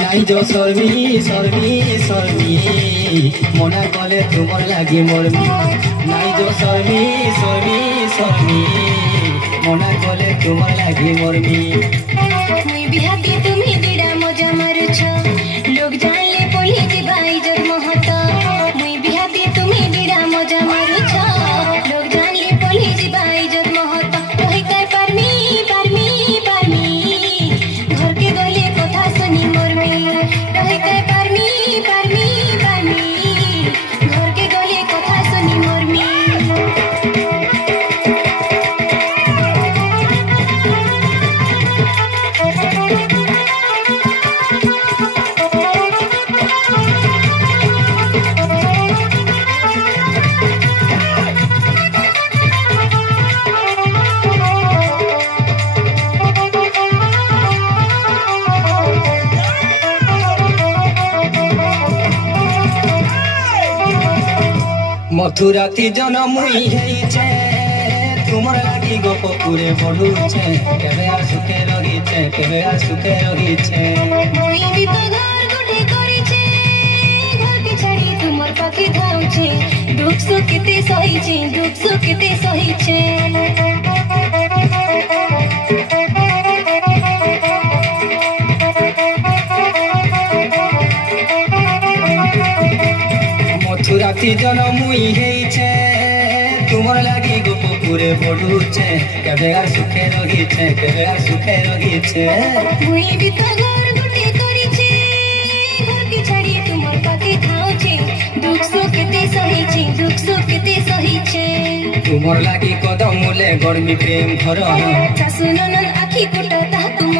নাই जो शर्मी शर्मी शर्मी मना कले तुमर लागी मरमी নাই जो शर्मी शर्मी शर्मी मना कले तुमर लागी मरमी मुई बिहाती तुम्ही दिडा मजा मारुछ लोग जानले पोली जिबा इज्जत महत मुई बिहाती तुम्ही दिडा मजा मारुछ लोग जानले पोली जिबा इज्जत महत रही काय पारमी पारमी पारमी घर के गले कथा सुनी मरमी रही काय पारमी पारमी पारमी घर के गले कथा सुनी मरमी मथुराती जन्म होइछे तुमर लागी गोपपुरे बढुछे केबे आ सुखे रहिछे केबे आ सुखे रहिछे मुई भी तो घर गुटे करिछे घर के छाड़ी तुमर पाखे धाउछे दुख सुख केते सहिछे दुख सुख केते सहिछे मथुराती जन्म होइछे तुमर लागी गोपपुरे बढुछे केबे आ सुखे रहिछे केबे आ सुखे रहिछे मुई भी तो घर गुटे करिछे घर के छाड़ी तुमर पाखे धाउछे दुख सुख केते सहिछे दुख सुख केते सहिछे तुमर लागी कदम मूले गर्मी प्रेम घर सासु ननन आखी कोटा ता तुम